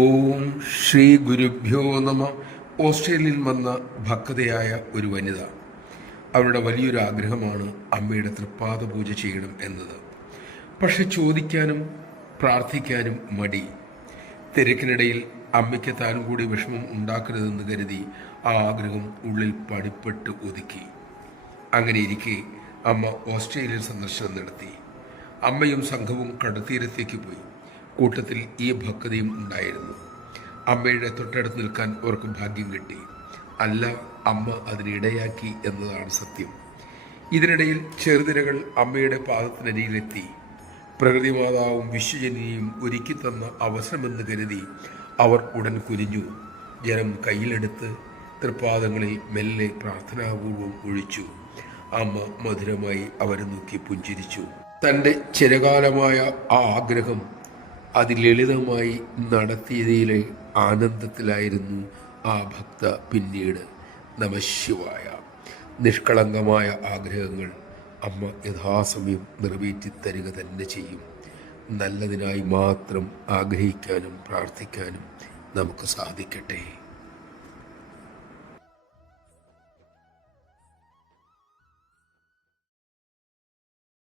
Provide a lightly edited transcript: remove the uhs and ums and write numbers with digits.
ഓം ശ്രീ ഗുരുഭ്യോ നമ. ഓസ്ട്രേലിയയിൽ വന്ന ഭക്തയായ ഒരു വനിത, അവരുടെ വലിയൊരു ആഗ്രഹമാണ് അമ്മയുടെ തൃപ്പാദ പൂജ ചെയ്യണം എന്നത്. പക്ഷെ ചോദിക്കാനും പ്രാർത്ഥിക്കാനും മടി. തിരക്കിനിടയിൽ അമ്മയ്ക്ക് താനും കൂടി വിഷമം ഉണ്ടാക്കരുതെന്ന് കരുതി ആ ആഗ്രഹം ഉള്ളിൽ പടിപ്പെട്ട് ഒതുക്കി. അങ്ങനെ ഇരിക്കെ അമ്മ ഓസ്ട്രേലിയയിൽ സന്ദർശനം നടത്തി. അമ്മയും സംഘവും കടൽത്തീരത്തേക്ക് പോയി. കൂട്ടത്തിൽ ഈ ഭക്തയും ഉണ്ടായിരുന്നു. അമ്മയുടെ തൊട്ടടുത്ത് നിൽക്കാൻ അവർക്ക് ഭാഗ്യം കിട്ടി. അല്ല, അമ്മ അതിനിടയാക്കി എന്നതാണ് സത്യം. ഇതിനിടയിൽ ചെറുതിരകൾ അമ്മയുടെ പാദത്തിനരിയിലെത്തി. പ്രകൃതി മാതാവും വിശ്വജനിയും ഒരുക്കി തന്ന അവസരമെന്ന് കരുതി അവർ ഉടൻ കുനിഞ്ഞു. ജലം കയ്യിലെടുത്ത് തൃപ്പാദങ്ങളിൽ മെല്ലെ പ്രാർത്ഥനാപൂർവം ഒഴിച്ചു. അമ്മ മധുരമായി അവരെ നോക്കി പുഞ്ചിരിച്ചു. തൻ്റെ ചിരകാലമായ ആ ആഗ്രഹം അതിലളിതമായി നടത്തിയതിലെ ആനന്ദത്തിലായിരുന്നു ആ ഭക്ത. പിന്നീട് നമഃശിവായ. നിഷ്കളങ്കമായ ആഗ്രഹങ്ങൾ അമ്മ യഥാസമയം നിറവേറ്റിത്തരിക തന്നെ ചെയ്യും. നല്ലതിനായി മാത്രം ആഗ്രഹിക്കാനും പ്രാർത്ഥിക്കാനും നമുക്ക് സാധിക്കട്ടെ.